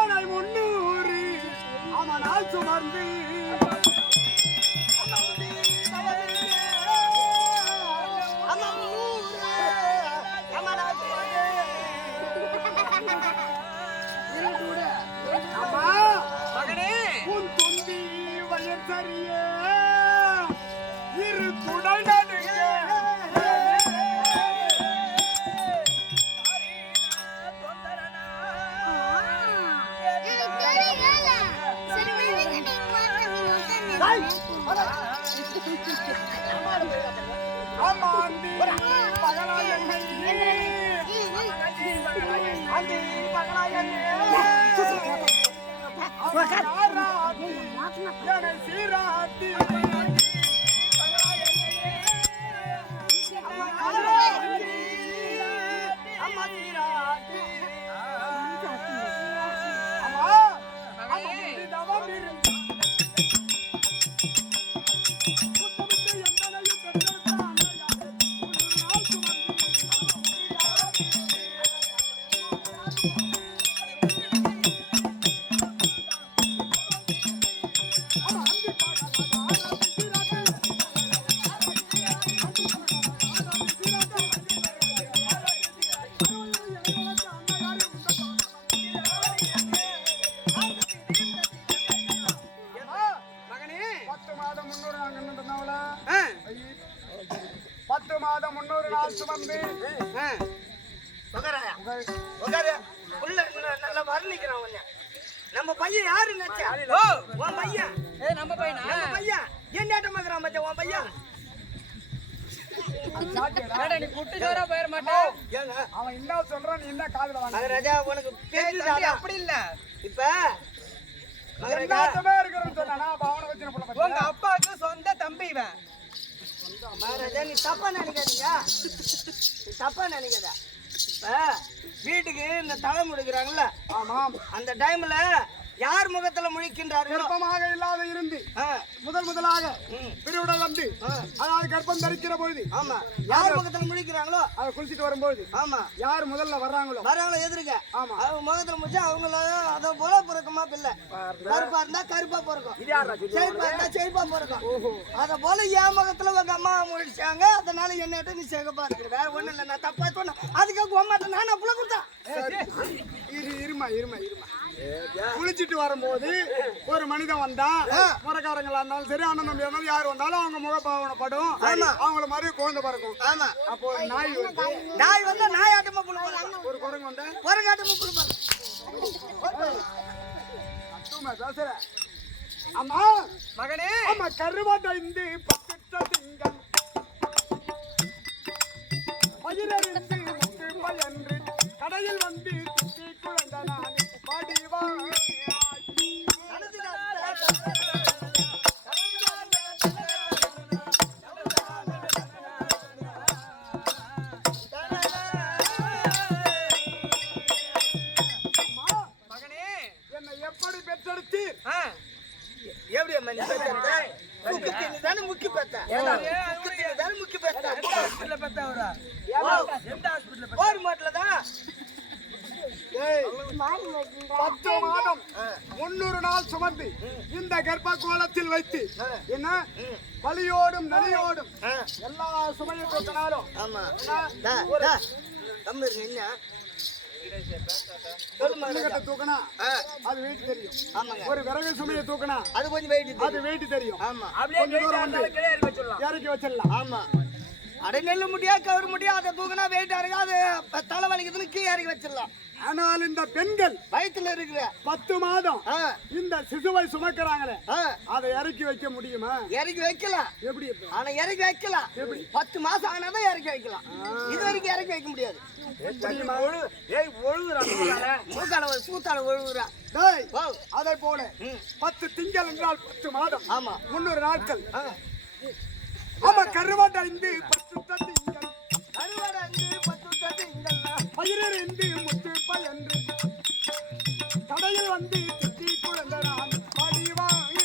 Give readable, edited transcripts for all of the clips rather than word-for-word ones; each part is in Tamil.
ஏனை 300 அவனால் சுமர்ந்து உன் தொந்தி வயல் சரிய இரு குடல் நடுங்க சீராட்டி நம்ம பையன் யாரு நினைச்சா உன் பையன் நம்ம பையனா நம்ம பையன் என்னட்ட மகரான் மச்சான் உன் பையன் நீ குட்டி ஜோரா போயிர மாட்டேன் அவன் என்ன சொல்றான் நீ என்ன காதுல வாங்க ராஜா உனக்கு பேசி அப்படி இல்ல இப்ப எல்லாத்தமே இருக்குறன்னு சொன்னானா அவன வச்சின புள்ள உங்க அப்பாக்கு சொந்த தம்பி இவன் மகாராஜா நீ தப்பா நினைக்காதீங்க நீ தப்பா நினைக்காத இப்ப வீட்டுக்கு இந்த தலை முடுக்கிறாங்கல்ல ஆமாம் அந்த டைம்ல யார் முகத்துல முழிக்கின்றார்கள் கர்ப்பமாக இல்லாத இருந்து முதலாக பிரிவுடல் வந்து அதாவது கர்ப்பம் தரிக்கிற பொழுது ஆமா யார் முகத்துல முழிக்கிறாங்களோ அதை குளிச்சிட்டு வரும்போது ஆமா யார் முதல்ல வர்றாங்களோ எதிர்க்க ஆமா அவங்க முகத்துல முடிச்சா அவங்கள அதை போல பிறக்குமா பிள்ளை கருப்பா இருந்தா கருப்பா பிறக்கும் செழிப்பா இருந்தா செழிப்பா பிறக்கும் அதை போல என் முகத்துல உங்க அம்மா முழிச்சாங்க அதனால என்னட்ட நீ சேகப்பா இருக்கிற வேற ஒண்ணு இல்லை நான் தப்பா சொன்னேன் அதுக்காக உமாட்ட நான் புள்ள கொடுத்தேன் இருமா குளிச்சுட்டு வரும்போது ஒரு மனிதன் வந்தா முறக்காரங்களா இருந்தாலும் சரி அண்ணன் தம்பி இருந்தாலும் யாரு வந்தாலும் அவங்க முகப்பாவனப்படும் அவங்கள மாதிரி குழந்தை பிறக்கும் அப்போ நாய் வந்து நாயாட்டமா புள்ள ஒரு குரங்கு வந்தா குரங்காட்டமா புள்ள பேசுற அம்மா மகனே அம்மா கருவாட்டை இந்த பத்து திங்கள் பயிரிருந்து என்று கடையில் வந்து குழந்தை நான் பாடிவா மகனே என்னை எப்படி பெற்றெடுத்து எப்படி அம்மா நீ பெற்றெடுத்த முக்கி பெத்த முக்கி பெத்த ஹாஸ்பிடல்ல பெத்த அவரா எந்த ஹாஸ்பிடல்ல பெத்த ஒரு மாட்டல தான் 10 மாதம் 300 நாள் சுமந்து இந்த கர்ப்ப கோலத்தில் வைத்து என்ன பலியோடும் நலியோடும் எல்லா சுமையும் தூக்கினாலும் தூக்கினா அது வெயிட் தெரியும் ஒரு விறகு சுமையை தூக்கினா அது கொஞ்சம் வெயிட் அது வெயிட் தெரியும் இறக்கி வச்சிடலாம் ஆமா அடைநெல்ல முடியா கவர முடியா அதை தூக்கினா வெயிட் இறங்காது தலை வலிக்குதுன்னு கீழே இறக்கி வச்சிடலாம் ஆனால் இந்த பெண்கள் வயிற்றுல இருக்கிற 10 மாதம் இந்த சிசுவை சுமக்கிறாங்களே அதை இறக்கி வைக்க முடியுமா இறக்கி வைக்கலாம் எப்படி ஆனா இறக்கி வைக்கலாம் எப்படி 10 மாசம் ஆனாதான் இறக்கி வைக்கலாம் இது வரைக்கும் இறக்கி வைக்க முடியாது அதை போல 10 திங்கள் என்றால் 10 மாதம் ஆமா 300 நாட்கள் ஆமா கருவாட்டை 10 திங்கள் கருவாடை 10 திங்கள் பயிரிருந்து முத்து பயன்று கடையில் வந்து திட்டி குழந்தை நான் படிவாங்க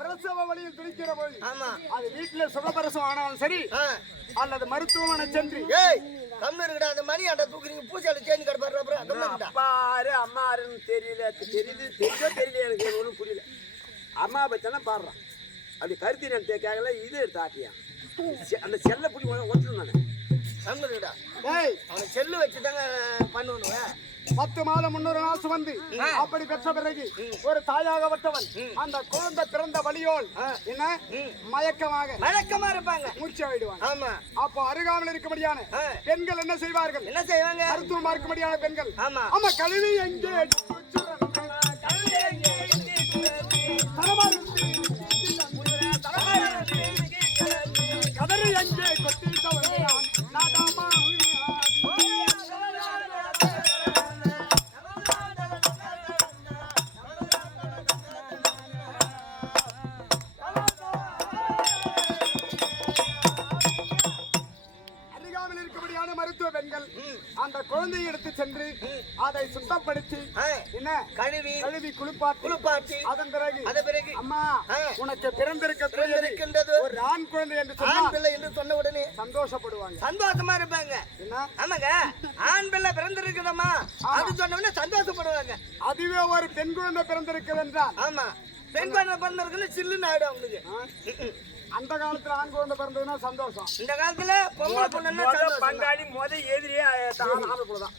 பிரசவ வழியில் துடிக்கிற போது ஆமா அது வீட்டுல சுகப்பிரசவம் ஆனாலும் சரி அல்லது மருத்துவமனை சென்று கம்மி இருக்கா அந்த மணி ஆட்ட தூக்குறீங்க பூச்சால சேஞ்ச் கிடப்பாரு அப்பாரு அம்மாருன்னு தெரியல எனக்கு ஒன்றும் புரியல அம்மா பச்சனா பாடுறான் அப்படி கருத்தி நான் கேட்கல இது தாட்டியா அந்த செல்லை பிடி ஒட்டுறேன் நான் கம்மிடா அவனை செல்லு வச்சுதாங்க பண்ணுவேன் 10 மாதம் 300 நாள் சுமந்து அப்படி பெற்ற பிறகு ஒரு தாயாகப்பட்டவன் அந்த குழந்தை பிறந்த வழியோல் என்ன மயக்கமா இருப்பாங்க மூச்சு ஆயிடுவாங்க ஆமா அப்போ அருகாமல் இருக்கபடியான பெண்கள் என்ன செய்வார்கள் மருத்துவமா இருக்கபடியான பெண்கள் ஆமா கழுவி எங்கே கதறி எங்கே கொத்திட்டவன் நாடாமா மருத்துவ பெண்கள் அந்த குழந்தையை எடுத்து சென்று அதை சுத்தப்படுத்தி என்ன கழுவி குளிப்பாட்டி அதன் பிறகு அம்மா உனக்கு பிறந்திருக்கின்றது ஒரு ஆண் குழந்தை என்று சொன்ன உடனே சந்தோஷப்படுவாங்க சந்தோஷமா இருப்பாங்க ஆமாங்க ஆண் பிள்ளை பிறந்திருக்குதம்மா அது சொன்ன உடனே சந்தோஷப்படுவாங்க அதுவே ஒரு பெண் குழந்தை பிறந்திருக்குது என்றால் ஆமா பெண் குழந்தை பிறந்திருக்குன்னு சில்லுன்னு ஆயிடும் அவங்களுக்கு அந்த காலத்துல ஆண் குழந்தை பிறந்ததுன்னா சந்தோஷம் இந்த காலத்துல பொம்பளை பொண்ணு பங்காளி எதிரியே ஆம்பளைதான்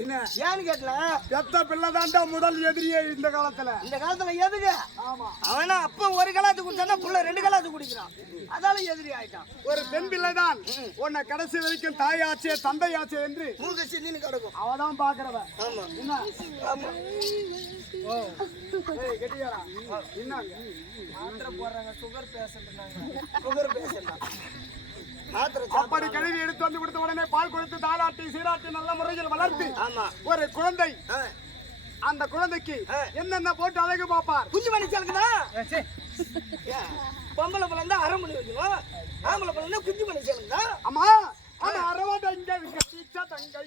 என்ன ஏன்னு கேட்டல பெத்த பிள்ளை தாண்டா முதல் எதிரியே இந்த காலத்துல எதுக்கு ஆமா அவனா அப்ப ஒரு கலாத்து குடிச்சானா புள்ள 2 கலாத்து குடிக்கிறான் அதால எதிரி ஆயிட்டான் ஒரு பெண் பிள்ளை தான் உன்னை கடைசி வரைக்கும் தாயாச்சே தந்தையாச்சே என்று மூக்க சிந்தின்னு கிடக்கும் அவதான் பாக்குறவ ஆமா என்ன ஆமா கெட்டியாரா என்னங்க போடுறாங்க சுகர் பேஷண்ட் அப்படி கழுவி எடுத்து வந்து கொடுத்த உடனே பால் கொடுத்து தாளாட்டி சீராட்டி நல்ல முறையில் வளர்த்து ஒரு குழந்தை அந்த குழந்தைக்கு என்னென்ன போட்டு அழகு பாப்பார் குஞ்சு மணிச்சாலுக்குதா பொம்பளை பிள்ளை அரை மணி வைக்கணும் ஆம்பளை பிள்ளை குஞ்சு மணிச்சாலுக்குதா அம்மா ஆனா அரவாட இங்க கட்டிச்சா தங்கை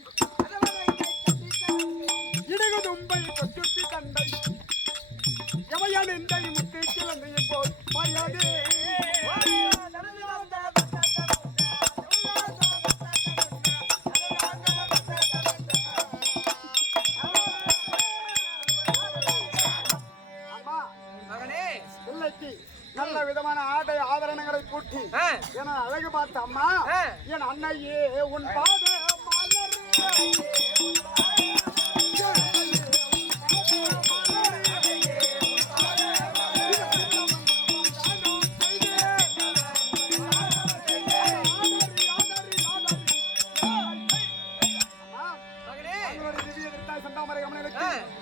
இடுகு தும்பை கொச்சுட்டி தண்டை எவையாடு இந்த முத்து கிழந்தையை போல் பாயாதே நல்ல விதமான ஆடை ஆபரணங்களை பூட்டி என அழகு பார்த்த அம்மா என் அன்னையே உன் பாத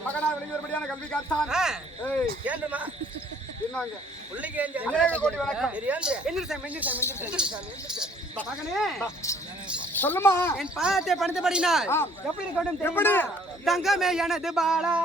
மகனா வெளியூர்படியான கல்வி காத்தான் என்னங்க சொல்லுமா என் பாதத்தை படுத்தபடினால் எப்படி இருக்கட்டும் எப்படி தங்கமே எனது பாலா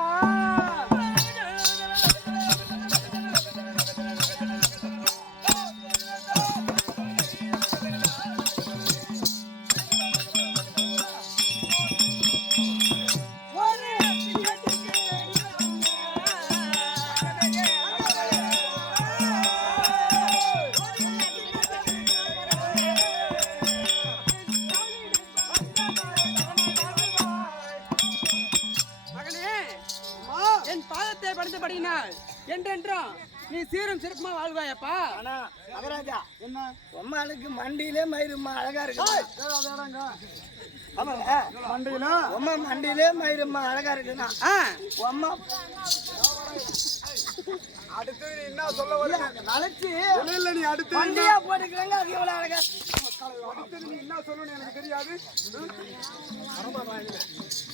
என்றென்றும் நீ சீரும் சிறப்புமா வாழ்வாயப்பா. ஆனா மகராஜா என்ன உம்மாளுக்கு மண்டியிலே மயிருமா அழகா இருக்கு. ஆமாங்க மண்டியில உம்மா மண்டியிலே மயிருமா அழகா இருக்குன்னா உம்மா அடுத்து நீ என்ன சொல்ல வர நலச்சி இல்ல நீ அடுத்து மண்டியா போட்டுக்கறாங்க அது எவ்வளவு அழகா அடுத்து நீ என்ன சொல்லணும் எனக்கு தெரியாது.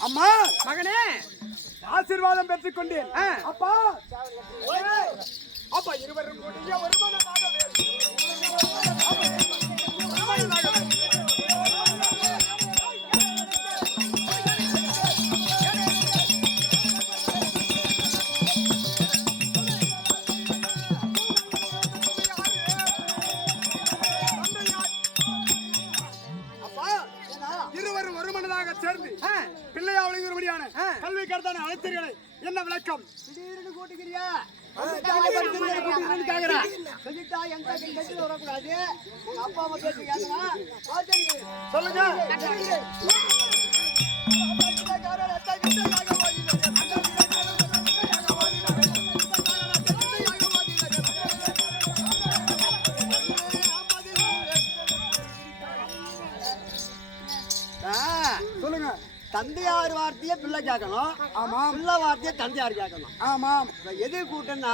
அம்மா மகனே ஆசீர்வாதம் பெற்றுக்கொண்டேன். அப்பா அப்பா இருவரும் கூடிய ஒருமனமாக இருவரும் ஒருமனதாக சேர்ந்து பிள்ளையாவளியான கல்வி கருத்தான அழைத்தீர்களை என்ன விளக்கம் வணக்கம். திடீர்னு கூட்டுக்கிறியா? சொல்லிட்டா எந்த கட்சியில் வரக்கூடாது. உங்க அப்பா அம்மா பேச்சு கேட்கலாம். சொல்லுங்க. சொல்லுங்க. தந்தையார் வார்த்தையை பிள்ளை கேட்கணும். ஆமா. பிள்ளை வார்த்தையை தந்தையார் கேட்கணும். ஆமாம். எது கூட்டம்னா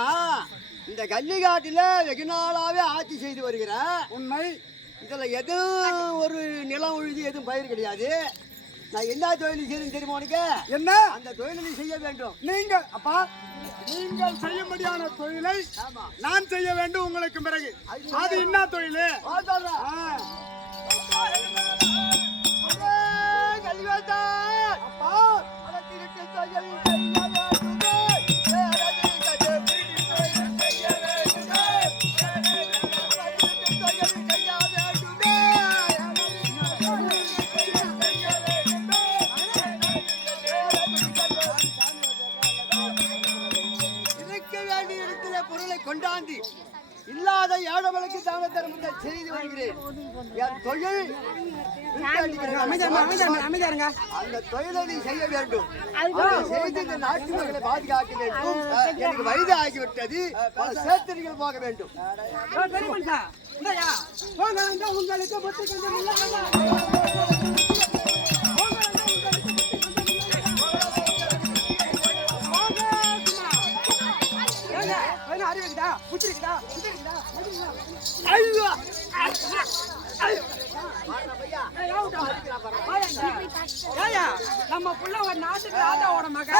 இந்த கள்ளிக்காட்டில வெகு நாளாவே ஆட்சி செய்து வருகிற உண்மை. இதுல எதுவும் ஒரு நிலம் உழுதி எதுவும் பயிர் கிடையாது. நான் என்ன தொழில் செய்யணும் தெரியுமா உனக்கு? என்ன? அந்த தொழிலை நீ செய்ய வேண்டும். நீங்கள் அப்பா நீங்கள் செய்யும்படியான தொழிலை நான் செய்ய வேண்டும் உங்களுக்கு பிறகு. அது என்ன தொழில்? பொருளை கொண்டாந்து இல்லாத ஏழமலைக்கு தான தர்மத்தை செய்து வருகிறேன். என் தொழில் அந்த தொழிலை நீ செய்ய வேண்டும். செய்து இந்த நாட்டு மக்களை பாதுகாக்க வேண்டும். எனக்கு வயது ஆகிவிட்டது. பல சேத்திரிகள் போக வேண்டும். நம்ம புள்ள ஒரு நாட்டுக்கு ராஜாவோட மகன்.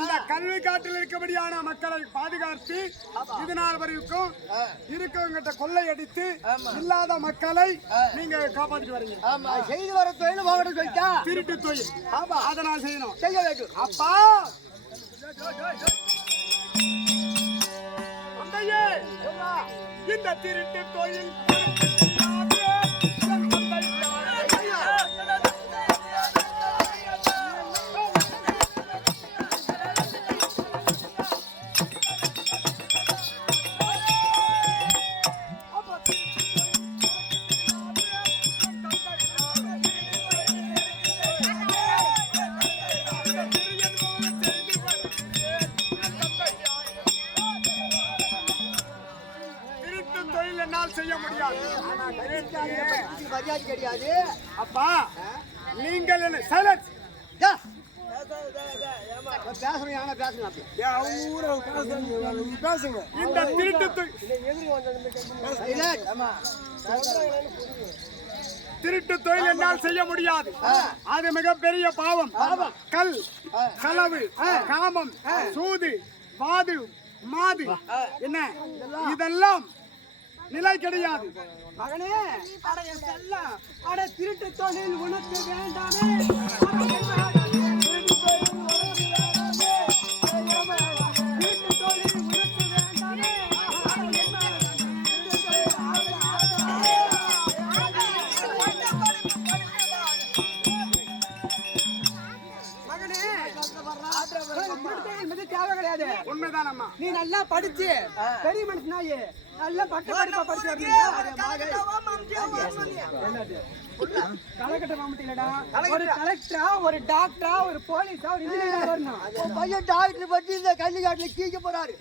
இந்த கல்வி காட்டில் இருக்கபடியான மக்களை பாதுகாத்து இதனால் வரைக்கும் இருக்கவங்கிட்ட கொள்ளையடித்து இல்லாத மக்களை நீங்க காப்பாற்றிட்டு வரீங்க. செய்து வர தொழில் வாங்கணும் சொல்லிட்டா திருட்டு தொழில். அதனால் செய்யணும், செய்ய வேண்டும். அப்பா தந்தையே, இந்த திருட்டு தொழில் செய்ய முடியாது. மரியாதை கிடையாது. அப்பா நீங்கள் என்ன சைலன்ஸ் பேசுங்க. இந்த திருட்டு திருட்டு தொழில் என்னால் செய்ய முடியாது. அது மிகப்பெரிய பாவம். கல், களவு, காமம், சூது, வாது, மாது, என்ன இதெல்லாம் நிலை கிடையாது. மகனே, அட என் செல்லம், அட திருட்டு தொழில் உனக்கு வேண்டாமே. உண்மைதானம்மா. நீ நல்லா படிச்சு பெரிய மனுஷனாயி நல்லா பட்ட படிப்பா படிச்சு கலெக்டர் மாமட்டிலடா. ஒரு கலெக்டரா, ஒரு டாக்டரா, ஒரு போலீஸா, ஒரு இன்ஜினியரா வரணும். பையன் டாக்டர் பற்றி இந்த கள்ளிக்காட்டுல கீக்க போறாரு.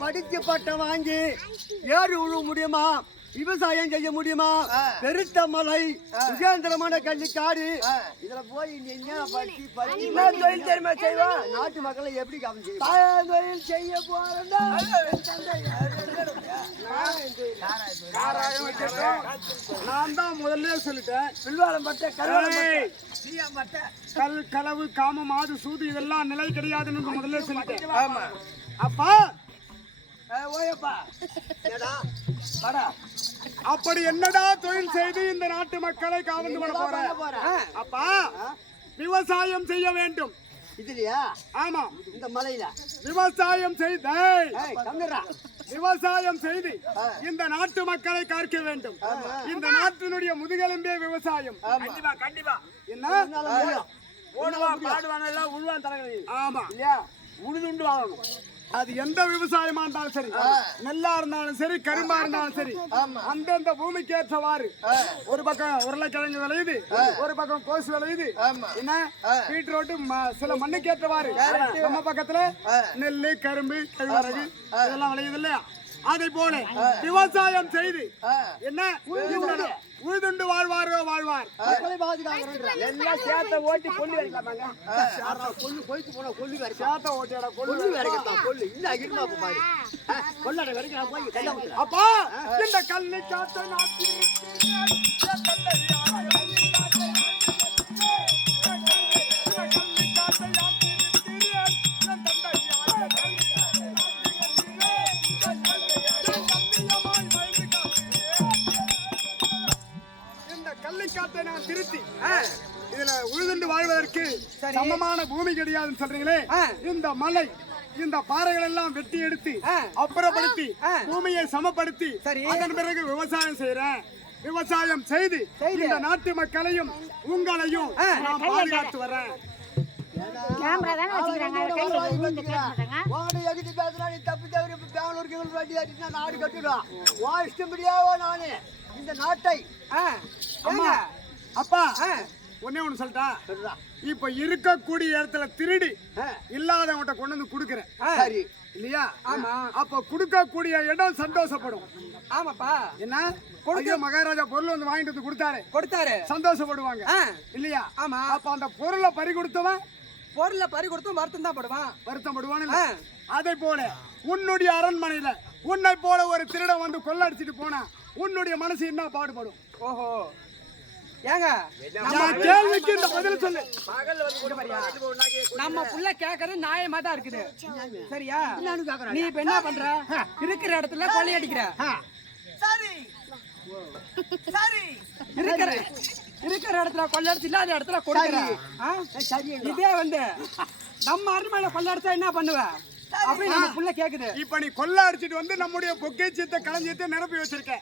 படிச்சு பட்டம் வாங்கி ஏறு விழ முடியுமா? விவசாயம் செய்ய முடியுமா? பெருத்த மலை, சுகேந்திரமான கள்ளிக்காடு, இதுல போய் நீ என்ன பட்டி தொழில் தெரியுமா செய்வா? நாட்டு மக்களை எப்படி கவனம் செய்யும்? தொழில் செய்ய போறேன்டா. நான் தான் முதல்ல சொல்லிட்டேன். பில்வாளம் பட்ட கல், களவு, காமம், மாது, சூது இதெல்லாம் நிலை கிடையாதுன்னு முதல்ல சொல்லிட்டேன். ஆமா. அப்பா ஓயப்பா வாடா. அப்படி என்னடா தொழில் செய்து இந்த நாட்டு மக்களை காவந்து பண்ண போற? அப்பா விவசாயம் செய்ய வேண்டும். இதுலயா? ஆமா, இந்த மலையில விவசாயம் செய்து தமிழரா விவசாயம் செய்து இந்த நாட்டு மக்களை காக்க வேண்டும். இந்த நாட்டினுடைய முதுகெலும்பே விவசாயம். கண்டிப்பா கண்டிப்பா. என்ன ஓடுவான் பாடுவான் எல்லாம் உழுவான் தலைவர். ஆமா, இல்லையா? உழுதுண்டு வாங்கணும். அது எந்த விவசாயமா இருந்தாலும் சரி, நெல்லா இருந்தாலும் சரி, கரும்பா இருந்தாலும் சரி, அந்தந்த பூமிக்கு ஏற்றவாறு ஒரு பக்கம் உருளைக்கிழங்கு விளையுது, ஒரு பக்கம் கோசு விளையுது, என்ன பீட்ரூட் சில மண்ணுக்கு ஏற்றவாறு. நம்ம பக்கத்துல நெல்லு, கரும்பு, கழுவரகு இதெல்லாம் விளையுது இல்லையா? அதை போல விவசாயம் செய்து என்ன உழுதுண்டு வாழ்வாரோ வாழ்வார். எல்லாம் சேத்த ஓட்டி கொள்ளி வரைக்கலாமாங்க? கொள்ளு போயிட்டு போனா கொள்ளு வரைக்கும் சேத்த ஓட்டியோட கொள்ளு வரைக்கும் கொள்ளு இல்ல இருமா பாரு கொள்ளாட வரைக்கும் நான் போய் கையா விட்டுறேன். அப்பா இந்த கல்லு காத்த நாட்டி கல்லிக்காட்டை நான் திருத்தி இதுல உழுதுண்டு வாழ்வதற்கு சமமான பூமி கிடையாதுன்னு சொல்றீங்களே, இந்த மலை இந்த பாறைகள் எல்லாம் வெட்டி எடுத்து அப்புறப்படுத்தி பூமியை சமப்படுத்தி அதன் பிறகு விவசாயம் செய்யறேன். விவசாயம் செய்து இந்த நாட்டு மக்களையும் உங்களையும் நான் பாதுகாத்து வரேன். கேமரா தானே வச்சுக்கிறாங்க. அதை கையில விழுந்து பேச மாட்டாங்க. வாடி எகிட்டு பேசுறா நீ தப்பி தவிர பெங்களூருக்கு இவங்களுக்கு வண்டி ஆட்டினா நாடு கட்டிடுவா. வா இஷ்டப்படியாவோ நானு இந்த நாட்டை அம்மா அப்பா ஒன்னே ஒண்ணு சொல்லிட்டா, இப்ப இருக்கக்கூடிய இடத்துல திருடி இல்லாதவங்கிட்ட கொண்டு வந்து குடுக்கறேன். சரி இல்லையா? ஆமா. அப்ப குடுக்கக்கூடிய இடம் சந்தோஷப்படும். ஆமாப்பா. என்ன கொடுக்க மகாராஜா பொருள் வந்து வாங்கிட்டு வந்து கொடுத்தாரு சந்தோஷப்படுவாங்க இல்லையா? ஆமா. அப்ப அந்த பொருளை பறி கொடுத்தவன் பொருளை பறி கொடுத்தும் வருத்தம் தான் படுவான். வருத்தப்படுவான். அதை போல உன்னுடைய அரண்மனையில உன்னை போல ஒரு திருடன் வந்து கொள்ளடிச்சிட்டு போனா உன்னுடைய மனசு என்ன பாடுபடும்? ஓஹோ, ஏங்க கேள்விக்கு இந்த பதில் சொல்லு. நம்ம புள்ள கேக்குறது நியாயமா தான் இருக்குது. சரியா? நீ இப்ப என்ன பண்ற? இருக்கிற இடத்துல கொள்ளையடிக்கிற. சரி சரி. இருக்கிற இடத்துல கொள்ளடிச்சு இல்லாத இடத்துல கொடுக்குற. இதே வந்து நம்ம அரண்மனையில கொள்ளடிச்சா என்ன பண்ணுவ அப்படி நம்ம புள்ள கேக்குது. இப்ப நீ கொள்ள அடிச்சிட்டு வந்து நம்முடைய பொக்கேச்சியத்தை களஞ்சியத்தை நிரப்பி வச்சிருக்க.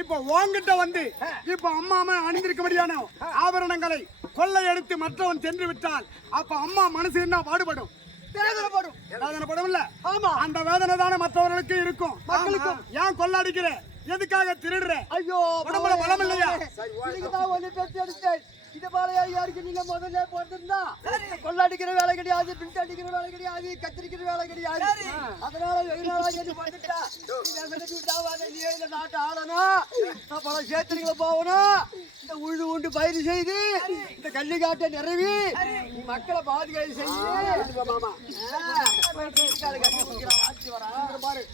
இப்ப உன்கிட்ட வந்து இப்ப அம்மா அணிந்திருக்கபடியான ஆபரணங்களை கொள்ளை எடுத்து மற்றவன் சென்று விட்டால் அப்ப அம்மா மனசு என்ன பாடுபடும்? வேதனைப்படும் இல்ல? அந்த வேதனை தானே மற்றவர்களுக்கு இருக்கும், மக்களுக்கும். ஏன் கொள்ள அடிக்கிற? எதுக்காக திருடுற? ஐயோ உடம்புல பலம் இல்லையா? இது போல யாருக்கு நீங்க முதல்ல போட்டிருந்தா கொள்ளடிக்கிற வேலை கிடையாது, பிரிண்ட் அடிக்கிற வேலை கிடையாது, கத்திரிக்கிற வேலை கிடையாது. அதனால இந்த நாட்டை ஆளணும், பல சேத்திரிகளை போகணும், இந்த உழுது உண்டு பயிர் செய்து இந்த கள்ளிக்காட்டை நிறைவி மக்களை பாதுகாப்பு செய்ய மாமா ஆட்சி வரா பாரு.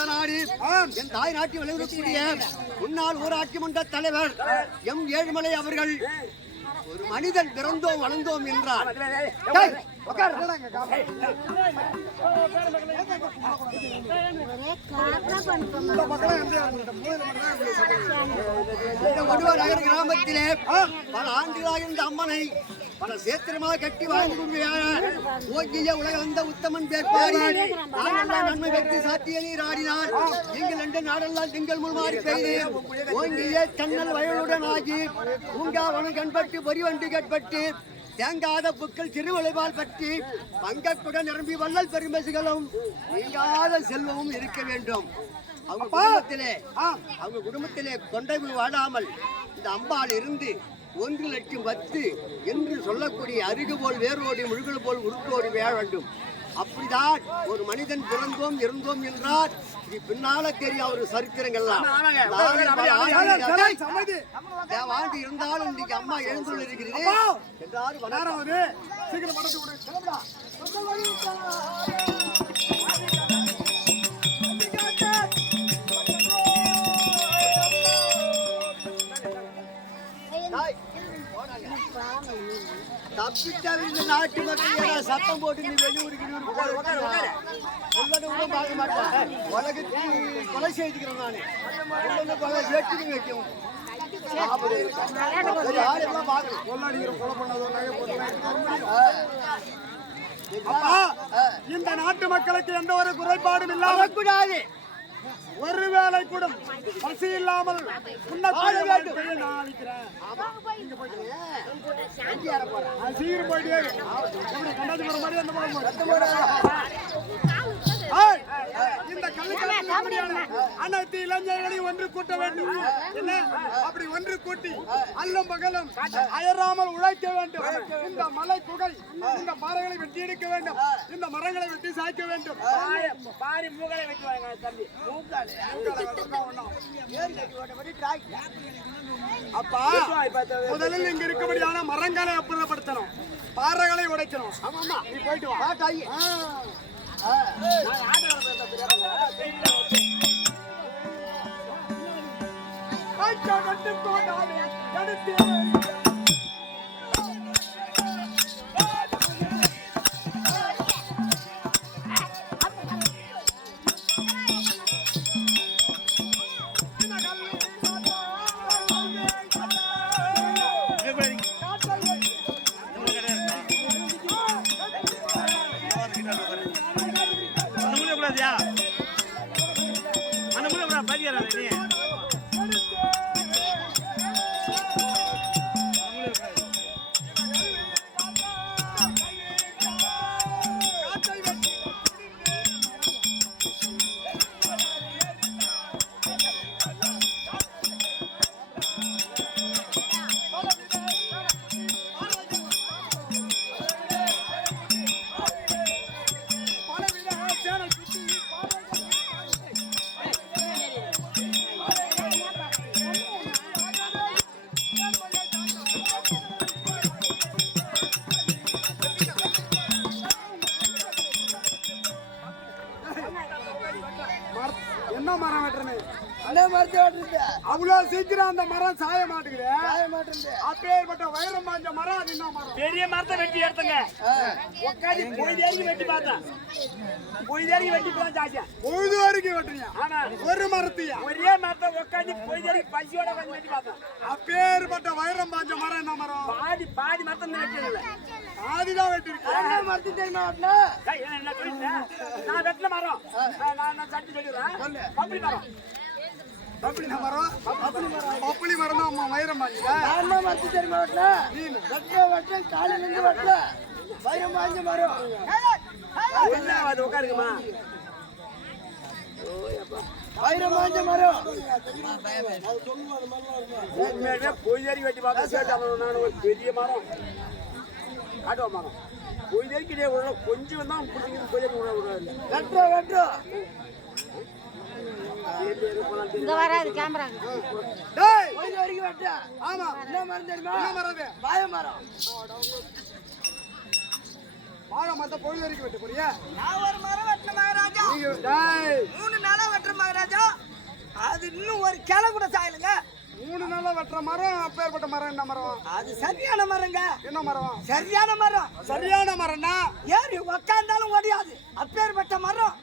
பிறந்த நாடு என் தாய் நாட்டில் விளைவிக்கக்கூடிய முன்னாள் ஊராட்சி மன்ற தலைவர் எம் ஏழுமலை அவர்கள் ஒரு மனிதன் பிறந்தோம் வளர்ந்தோம் என்றார். நகர் கிராமத்திலே பல ஆண்டுகளாக இந்த அம்மனை பல சேத்திரமாக கட்டி வாழ்ந்து ஓங்கிய உலக அந்த உத்தமன் பேர்பாடி நாடெல்லாம் நன்மை வைத்து சாத்திய நீர் ஆடினார். நீங்கள் ரெண்டு நாடெல்லாம் திங்கள் முழுமாறி பெய்து ஓங்கிய தன்னல் வயலுடன் ஆகி பூங்காவனம் கண்பட்டு பொறிவண்டு கட்பட்டு தேங்காத புக்கள் திருவிளைவால் பற்றி பங்கத்துடன் நிரம்பி வள்ளல் பெருமசுகளும் நீங்காத செல்வமும் இருக்க வேண்டும். அவங்க குடும்பத்திலே கொண்டை வாடாமல் இந்த அம்பாள் இருந்து 1,10,000 என்று சொல்லக்கூடிய அருகு போல் வேரோடி முழுகல் போல் உருட்டோடி வேக வேண்டும். அப்படிதான் ஒரு மனிதன் பிறந்தோம் இருந்தோம் என்றார். இது பின்னால தெரிய ஒரு சரித்திரங்கள்லாம் ஆண்டு இருந்தாலும் இன்னைக்கு அம்மா எழுந்துள்ள இருக்கிறது என்றாரு. தப்பித்த நாட்டு மக்கள் சத்தம் போட்டு நீ வெளியூருக்கு பார்க்க மாட்டேன். உலகத்துக்கு கொலை செய்துக்கிறேன் நானு வெட்டி வைக்கும். இந்த நாட்டு மக்களுக்கு எந்த ஒரு குறைபாடும் இல்லாமல் கூடாது. ஒருவேளை கூட பசி இல்லாமல் இந்த அனைத்து இளைஞர்களையும் ஒன்று கூட்ட வேண்டும். என்ன அப்படி ஒன்று கூட்டி அல்லும் பகலும் அயராமல் உழைக்க வேண்டும். இந்த மலை புகை இந்த பாறைகளை வெட்டி எடுக்க வேண்டும். இந்த மரங்களை வெட்டி சாய்க்க வேண்டும். அப்பா முதலில் இங்க இருக்கபடியான மரங்களை அப்புறப்படுத்தணும், பாறைகளை உடைக்கணும். நீ போயிட்டு வா. என்ன மரம் வெட்டுறேன் அவ்வளவு சீக்கிரம் அந்த மரம் சாய மாட்டேங்குது. அப்பேற்பட்ட வைரம் பாஞ்ச மரம் அது என்ன மரம்? பெரிய மரத்தை வெட்டி எடுத்துங்க. உட்காந்து பொய்தேரிக்கு வெட்டி பார்த்தேன். பொய்தேரிக்கு வெட்டி போலாம் ஜாஸ்தியா. பொய்தேரிக்கு வெட்டுறியா? ஆனா ஒரு மரத்தையா? ஒரே மரத்தை உட்காந்து பொய்தேரிக்கு பசியோட வந்து வெட்டி பார்த்தேன். அப்பேற்பட்ட வைரம் பாஞ்ச மரம் என்ன மரம்? பாதி மரத்தை வெட்டல. பாதிதான் வெட்டி இருக்கு. மரத்து தெரியுமா வெட்டினா? என்ன சொல்லிட்டேன் நான் வெட்டின மரம். நான் சட்டி சொல்லிடுறேன். பப்பளி மரம். பப்பளி மரம். பப்பளி மரம் தான் அம்மா வைரம் பாஞ்சா. நான் மரத்து தெரியுமா வெட்டினா? நீ வெட்ட காலையில இருந்து வெட்டல. வைரம் பாஞ்ச மரம். அது உட்காருங்கம்மா. வைரம் பாஞ்ச மரம். பொய்தேரி வெட்டி பார்த்தா நான் ஒரு பெரிய மரம் காட்டுவா மரம். பொய்தேரிக்கு கொஞ்சம் தான் வெட்டுற வெட்டுற இங்க வராது கேமரா. டேய் போய் வரைக்கும் வெட்ட. ஆமா என்ன மரம் தெரியுமா? என்ன மரம் அது? வாழை மரம். வாழை மத்த பொழுது வரைக்கும் வெட்ட போறியா? நான் ஒரு மரம் வெட்டின மகாராஜா, நீங்க டேய் 3 நாளா வெட்டுற மகாராஜா. அது இன்னும் ஒரு கிளை கூட சாயலுங்க. 3 நாளா வெட்டுற மரம் அப்பேற்பட்ட மரம் என்ன மரம்? அது சரியான மரங்க. என்ன மரம்? சரியான மரம். சரியான மரம்னா ஏறி உக்காந்தாலும் ஒடியாது. அப்பேற்பட்ட மரம்.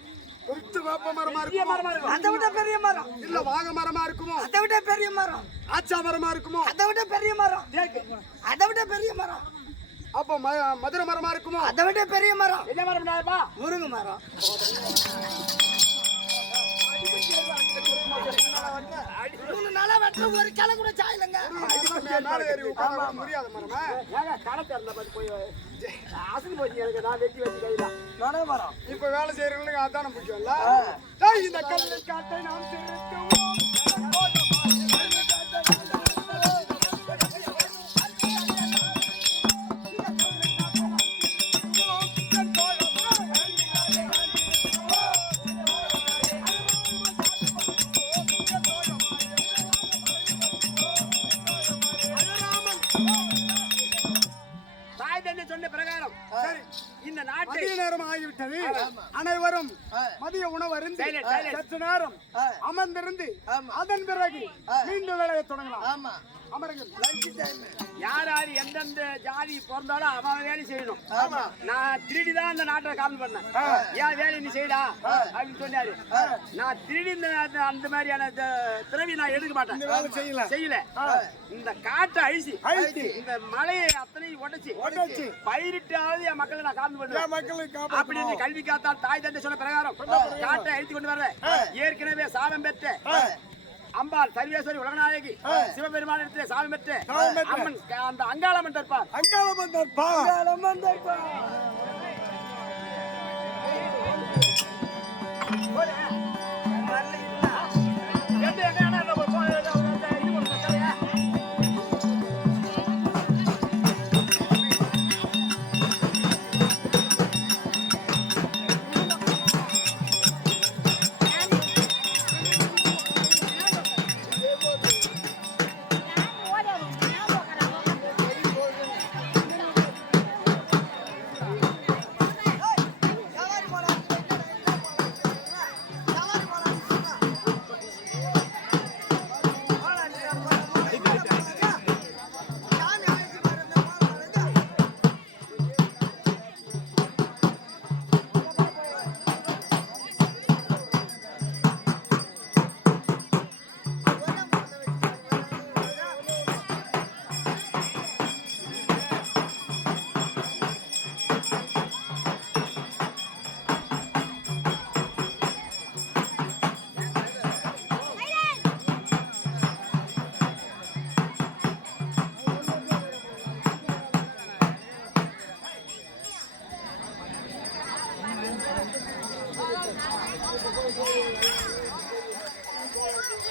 பெரிய வேப்ப மரமா இருக்குமோ? அதை விட பெரிய மரம். இல்ல வாகை மரமா இருக்குமோ? அதை விட பெரிய மரம். ஆச்சா மரமா இருக்குமோ? அதை விட பெரிய மரம். அதை விட பெரிய மரம். அப்ப மதுரை மரமா இருக்குமோ? அதை விட பெரிய மரம். என்ன மரம்டாப்பா? முருங்கை மரம். 3 நாளா வெட்டுற ஒரு கிளை கூட சாயலுங்க. மேல ஏறி உட்கார முடியாத மரமா? ஏங்க கடை திறந்த மாதிரி போய் அசதி போச்சு எனக்கு. நான் வெட்டி கையில மன மரம். இப்ப வேலை செய்யறவங்களுக்கு அதான முக்கியம்ல. டேய் இந்த கல்லை காட்டை நாம் திருத்துவோம். சொன்ன பிரகாரம் இந்த நாட்டை மதிய நேரம் ஆகிவிட்டது. அனைவரும் மதிய உணவு அருந்து சற்று நேரம் அமர்ந்திருந்து அதன் பிறகு மீண்டும் வேலையை தொடங்கலாம். அமருங்கள். யார் யார் எந்தெந்த ஜாதி பிறந்தாலும் அவன் வேலை செய்யணும். நான் திருடி தான் இந்த நாட்டை காவல் பண்ணேன். ஏன் வேலை நீ செய்யடா அப்படின்னு சொன்னாரு. நான் திருடி அந்த மாதிரியான திறவி நான் எடுக்க மாட்டேன். செய்யல. இந்த காட்டை அழிச்சு இந்த மலையை அத்தனை உடைச்சு பயிரிட்டாவது என் மக்களை நான் காவல் பண்ணுவேன் அப்படின்னு கல்வி காத்தால் தாய் தந்தை சொன்ன பிரகாரம் காட்டை அழித்து கொண்டு வர்ற ஏற்கனவே சாபம் பெற்ற அம்பாள் சர்வேஸ்வரி உலகநாயகி சிவபெருமானிடத்திலே சாபம் பெற்ற அம்மன் அந்த அங்காளம்மன் தற்பார். போல